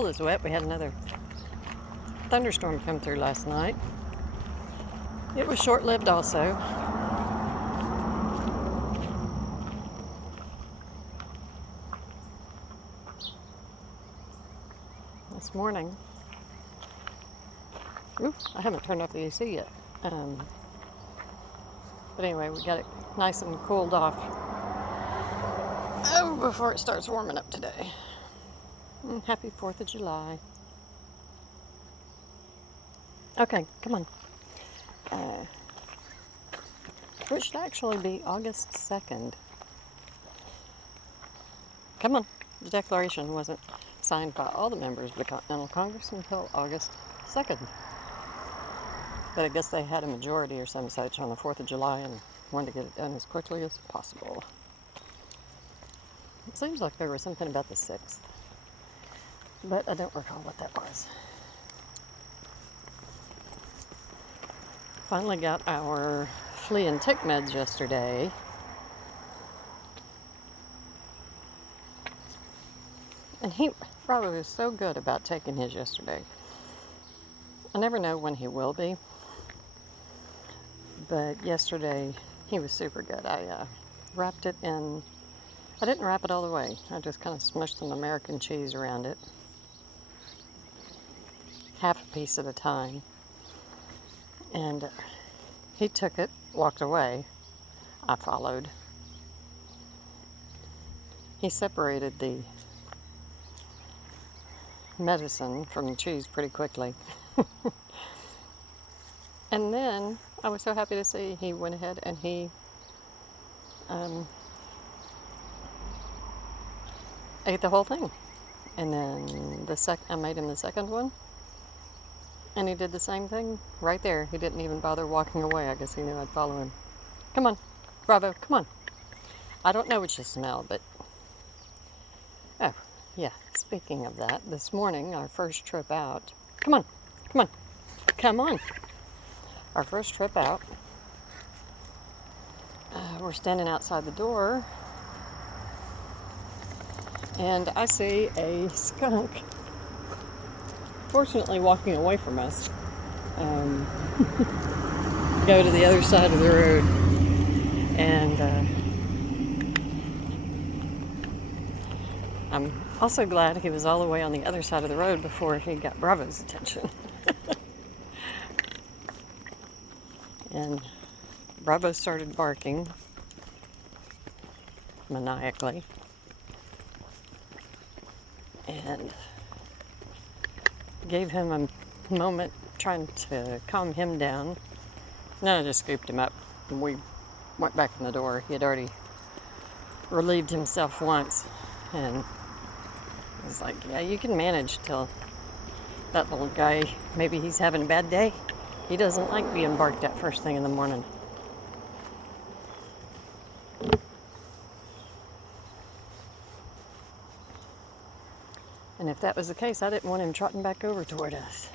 world is wet. We had another thunderstorm come through last night. It was short-lived also. This morning, I haven't turned off the AC yet. But anyway, we got it nice and cooled off before it starts warming up today. Happy 4th of July. Okay, come on. It should actually be August 2nd. Come on. The Declaration wasn't signed by all the members of the Continental Congress until August 2nd. But I guess they had a majority or some such on the 4th of July and wanted to get it done as quickly as possible. It seems like there was something about the 6th, but I don't recall what that was. Finally got our flea and tick meds yesterday. And he probably was so good about taking his yesterday. I never know when he will be. But yesterday, he was super good. I wrapped it in, I didn't wrap it all the way. I just kind of smushed some American cheese around it. Half a piece at a time. And he took it, walked away. I followed. He separated the medicine from the cheese pretty quickly. And then I was so happy to see he went ahead and he ate the whole thing. And then I made him the second one, and he did the same thing right there. He didn't even bother walking away. I guess he knew I'd follow him. Come on, Bravo, come on. I don't know what you smell, but oh yeah. Speaking of that, this morning our first trip out. Come on, come on, come on. Our first trip out, we're standing outside the door, and I see a skunk, fortunately walking away from us, go to the other side of the road, and I'm also glad he was all the way on the other side of the road before he got Bravo's attention. And Bravo started barking maniacally, and gave him a moment trying to calm him down. Then I just scooped him up and we went back in the door. He had already relieved himself once, and I was like, yeah, you can manage till that little guy, maybe he's having a bad day. He doesn't like being barked at first thing in the morning. And if that was the case, I didn't want him trotting back over toward us.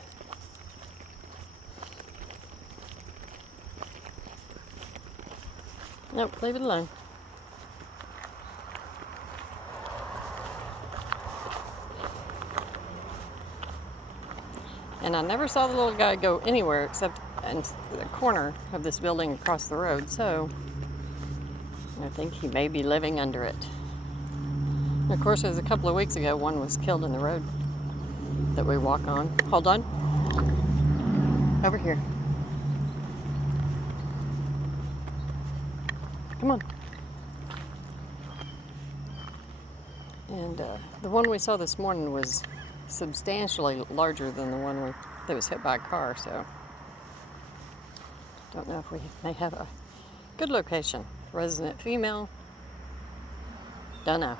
Nope, leave it alone. And I never saw the little guy go anywhere except in the corner of this building across the road, so I think he may be living under it. And of course, as a couple of weeks ago, one was killed in the road that we walk on. Hold on. Over here. Come on. And the one we saw this morning was substantially larger than the one that was hit by a car, so don't know if we may have a good location. Resident female, don't know.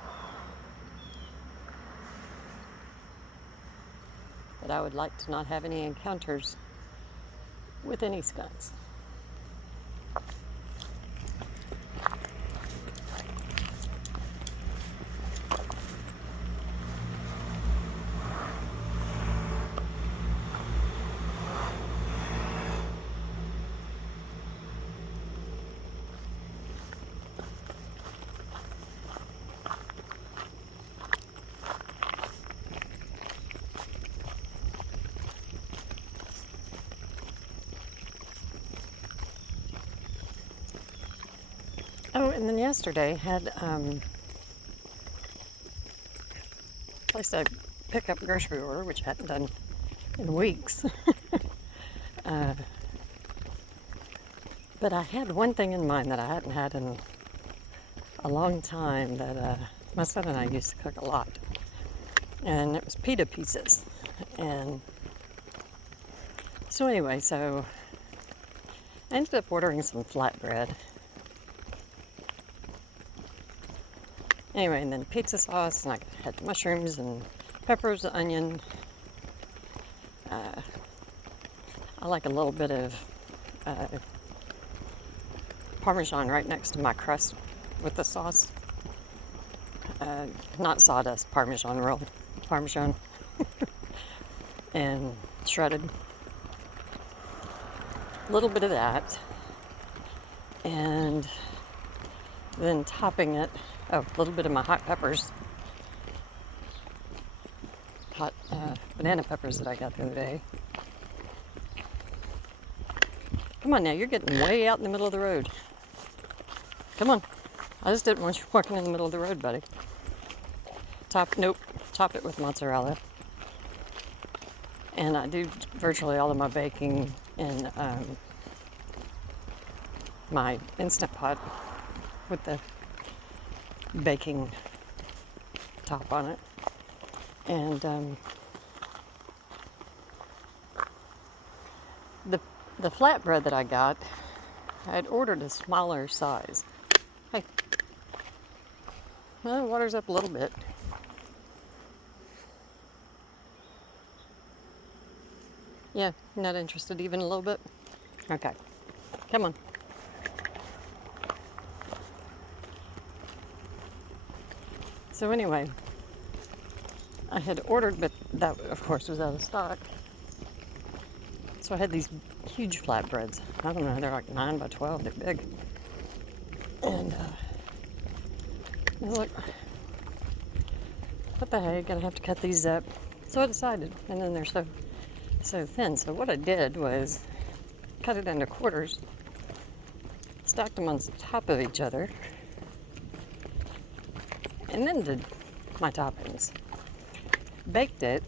But I would like to not have any encounters with any skunks. and then yesterday had placed a pickup grocery order, which I hadn't done in weeks. But I had one thing in mind that I hadn't had in a long time that my son and I used to cook a lot. And it was pita pieces. And so anyway, so I ended up ordering some flatbread. Anyway, and then pizza sauce, and I had mushrooms and peppers, onion. I like a little bit of Parmesan right next to my crust with the sauce. Not sawdust, Parmesan roll. Parmesan. And shredded. A little bit of that. And then topping it, a little bit of my hot peppers. Hot banana peppers that I got the other day. Come on now, you're getting way out in the middle of the road. Come on. I just didn't want you walking in the middle of the road, buddy. Top it with mozzarella. And I do virtually all of my baking in my Instant Pot with the baking top on it. And the flatbread that I got, I had ordered a smaller size. Hey, well, the water's up a little bit. Yeah, not interested even a little bit? Okay, come on. So anyway, I had ordered, but that of course was out of stock. So I had these huge flatbreads. I don't know, they're like 9 by 12, they're big. And I was like, what the heck, gonna have to cut these up. So I decided, and then they're so thin. So what I did was cut it into quarters, stacked them on top of each other, and then did my toppings. Baked it.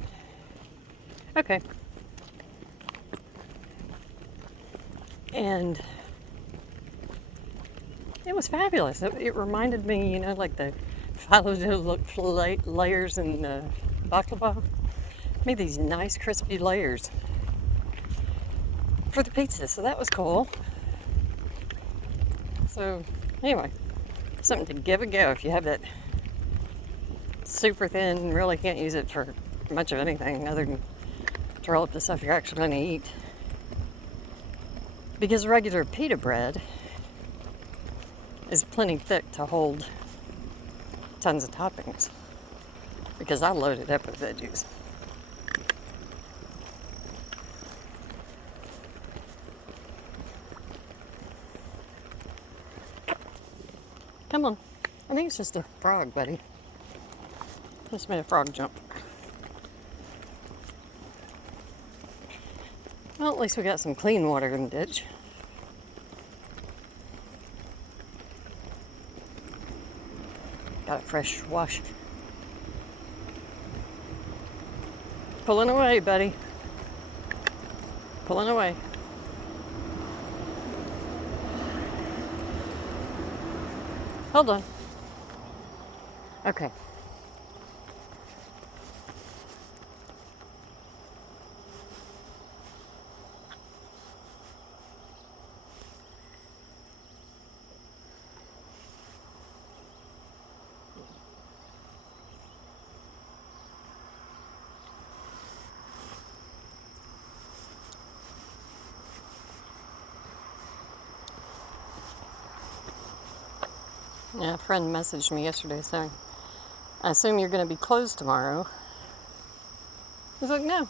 Okay. And it was fabulous. It reminded me, you know, like the phyllo layers in baklava. Made these nice crispy layers for the pizza, so that was cool. So anyway, something to give a go if you have that super thin, really can't use it for much of anything other than to roll up the stuff you're actually going to eat. Because regular pita bread is plenty thick to hold tons of toppings. Because I load it up with veggies. Come on. I think it's just a frog, buddy. Just made a frog jump. Well, at least we got some clean water in the ditch. Got a fresh wash. Pulling away, buddy. Pulling away. Hold on. Okay. Yeah, a friend messaged me yesterday saying, I assume you're going to be closed tomorrow. I was like, no.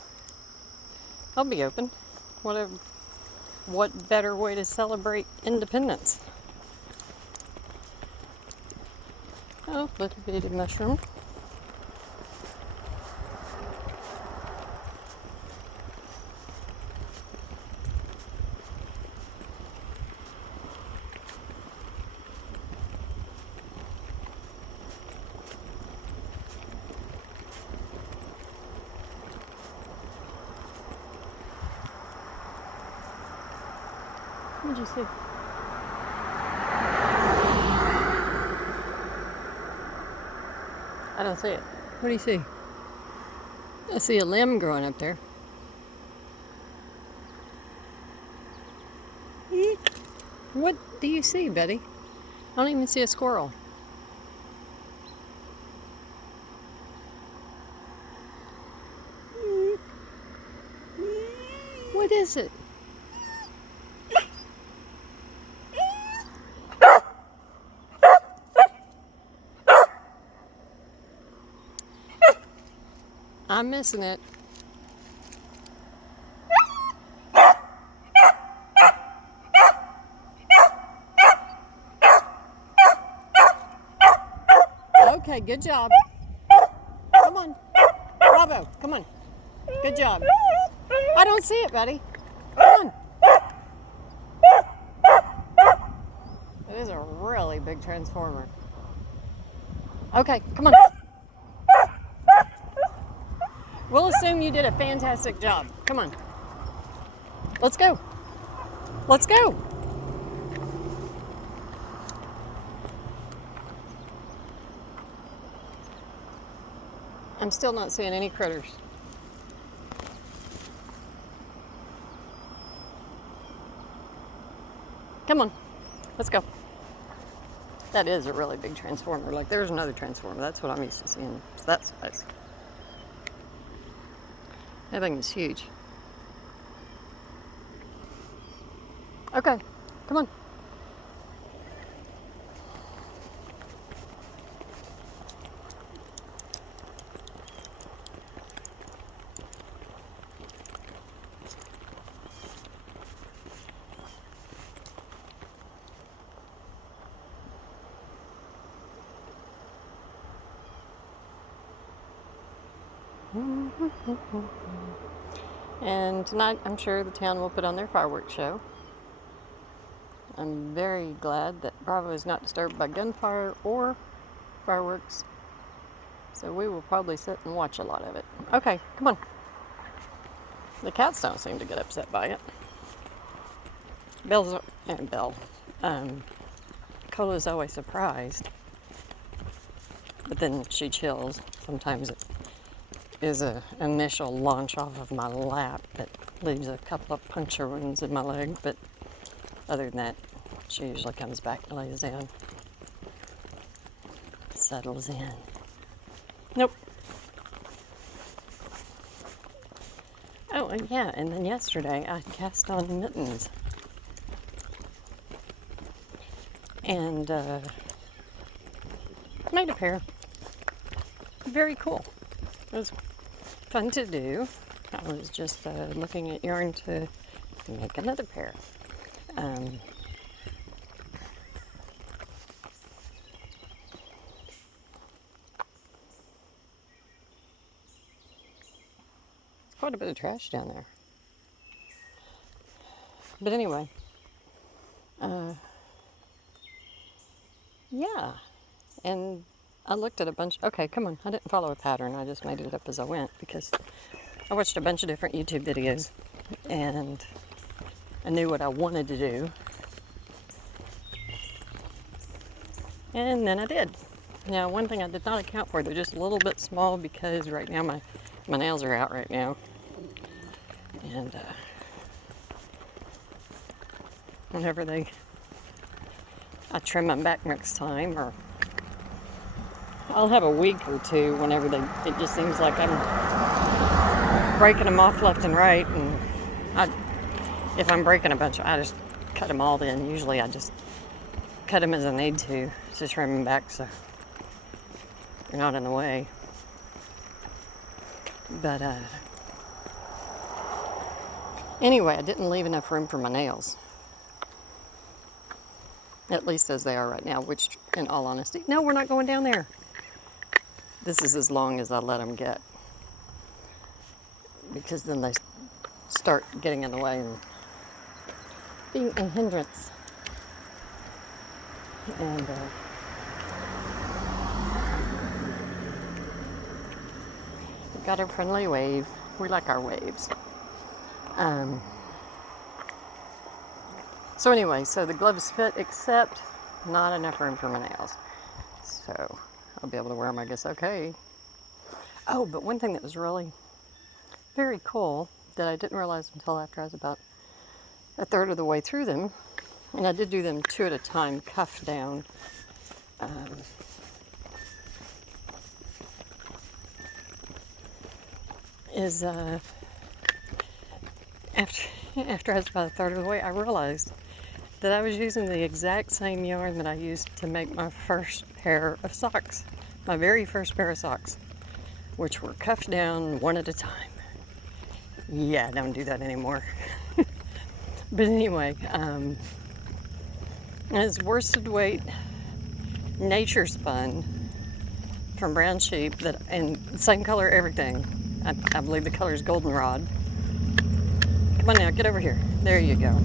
I'll be open. What better way to celebrate independence? Oh, little baby mushroom. What'd you see? I don't see it. What do you see? I see a limb growing up there. What do you see, Betty? I don't even see a squirrel. What is it? I'm missing it. Okay, good job. Come on. Bravo, come on. Good job. I don't see it, Betty. Come on. It is a really big transformer. Okay, come on. We'll assume you did a fantastic job. Come on. Let's go. Let's go. I'm still not seeing any critters. Come on. Let's go. That is a really big transformer. Like, there's another transformer. That's what I'm used to seeing. It's that size. That thing is huge. Okay, come on. And tonight, I'm sure the town will put on their fireworks show. I'm very glad that Bravo is not disturbed by gunfire or fireworks. So we will probably sit and watch a lot of it. Okay, come on. The cats don't seem to get upset by it. Cola's always surprised. But then she chills. Sometimes it is an initial launch off of my lap that leaves a couple of puncture wounds in my leg, but other than that, she usually comes back and lays down, settles in. Nope. Oh, and yeah, and then yesterday I cast on mittens. And made a pair. Very cool. It was fun to do. I was just looking at yarn to make another pair. It's quite a bit of trash down there. But anyway, yeah. And I looked at a bunch. Okay, come on. I didn't follow a pattern. I just made it up as I went because I watched a bunch of different YouTube videos and I knew what I wanted to do. And then I did. Now, one thing I did not account for, they're just a little bit small because right now my nails are out right now. And whenever I trim them back next time, or I'll have a week or two whenever it just seems like I'm breaking them off left and right. And if I'm breaking a bunch, I just cut them all in. Usually I just cut them as I need to trim them back so they're not in the way. But anyway, I didn't leave enough room for my nails. At least as they are right now, which, in all honesty, no, we're not going down there. This is as long as I let them get. Because then they start getting in the way and being a hindrance. And we've got a friendly wave. We like our waves. So anyway, so the gloves fit, except not enough room for my nails. So I'll be able to wear them, I guess, okay. Oh, but one thing that was really very cool that I didn't realize until after I was about a third of the way through them, and I did do them 2 at a time, cuffed down. Is after I was about a third of the way, I realized that I was using the exact same yarn that I used to make my first pair of socks, my very first pair of socks, which were cuffed down 1 at a time. Yeah, I don't do that anymore. But anyway, it's worsted weight nature spun from Brown Sheep, that and same color everything. I believe the color is goldenrod. Come on now, get over here. There you go.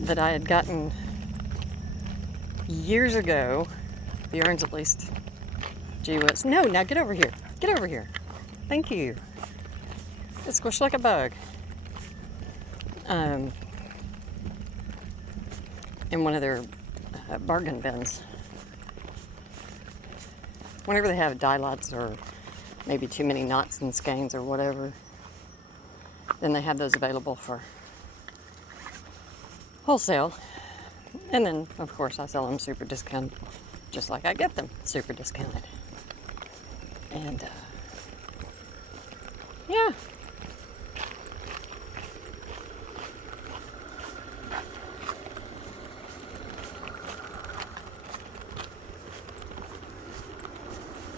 That I had gotten years ago. The yarns, at least. Gee whiz. No, now get over here. Get over here. Thank you. It's squished like a bug. In one of their bargain bins. Whenever they have dye lots or maybe too many knots and skeins or whatever, then they have those available for wholesale. And then, of course, I sell them super discounted, just like I get them super discounted. And, yeah.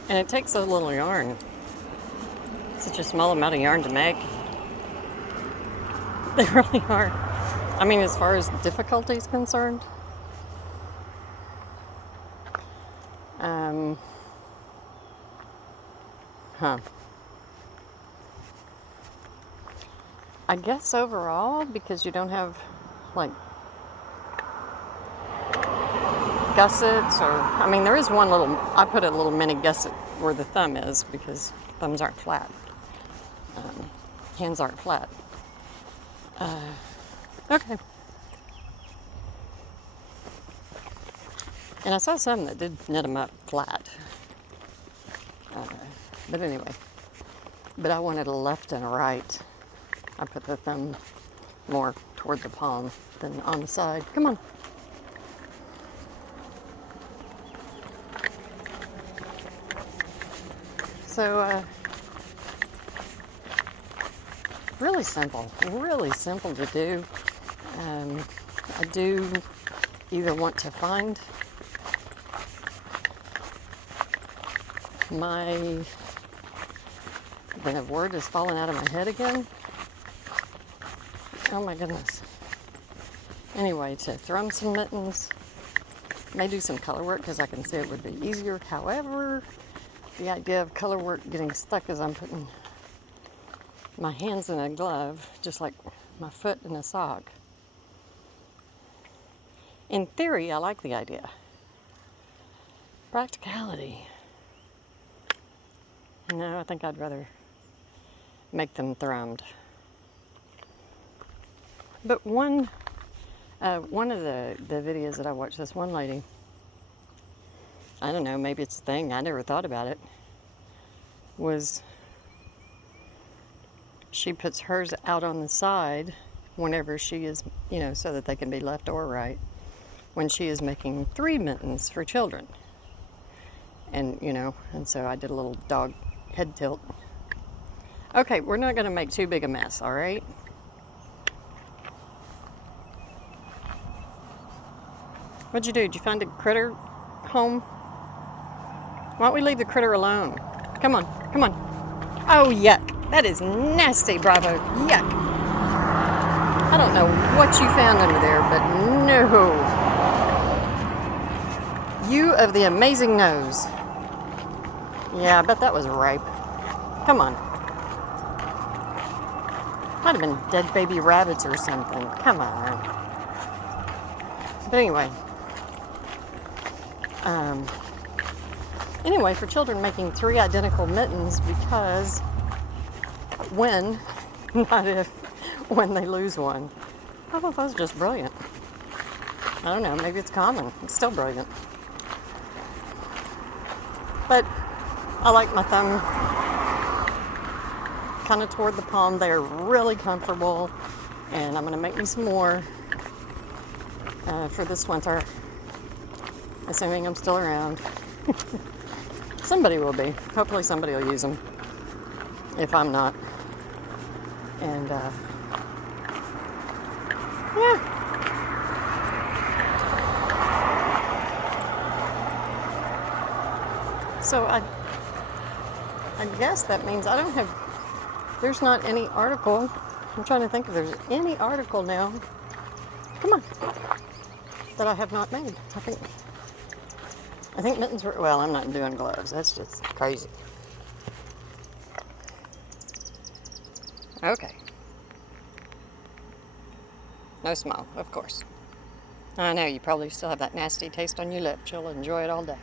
And it takes a little yarn. Such a small amount of yarn to make. They really are. I mean, as far as difficulty is concerned, I guess overall, because you don't have like gussets, or I mean, there is one little. I put a little mini gusset where the thumb is because thumbs aren't flat, hands aren't flat. Okay. And I saw some that did knit them up flat. But anyway, but I wanted a left and a right. I put the thumb more toward the palm than on the side. Come on. So, really simple to do. I do either want to find the word is falling out of my head again. Oh my goodness. Anyway, to thrum some mittens, may do some color work because I can see it would be easier. However, the idea of color work getting stuck as I'm putting my hands in a glove, just like my foot in a sock. In theory, I like the idea. Practicality. No, I think I'd rather make them thrummed. But one of the videos that I watched, this one lady, I don't know, maybe it's a thing, I never thought about it, was she puts hers out on the side whenever she is, so that they can be left or right, when she is making 3 mittens for children. And, and so I did a little dog head tilt. Okay, we're not going to make too big a mess, all right? What'd you do? Did you find a critter home? Why don't we leave the critter alone? Come on, come on. Oh, yuck. That is nasty, Bravo. Yuck. I don't know what you found under there, but no. You of the amazing nose. Yeah, I bet that was ripe. Come on. Might have been dead baby rabbits or something. Come on. But anyway, for children, making 3 identical mittens because when, not if, when they lose one. I thought that was just brilliant. I don't know, maybe it's common. It's still brilliant. But I like my thumb kind of toward the palm. They're really comfortable, and I'm going to make me some more for this winter, assuming I'm still around. Somebody will be. Hopefully somebody will use them if I'm not. And yeah. So I guess that means I don't have, there's not any article. I'm trying to think if there's any article now. Come on. That I have not made. I think mittens were, well, I'm not doing gloves. That's just crazy. Okay. No smile, of course. I know, you probably still have that nasty taste on your lips. You'll enjoy it all day.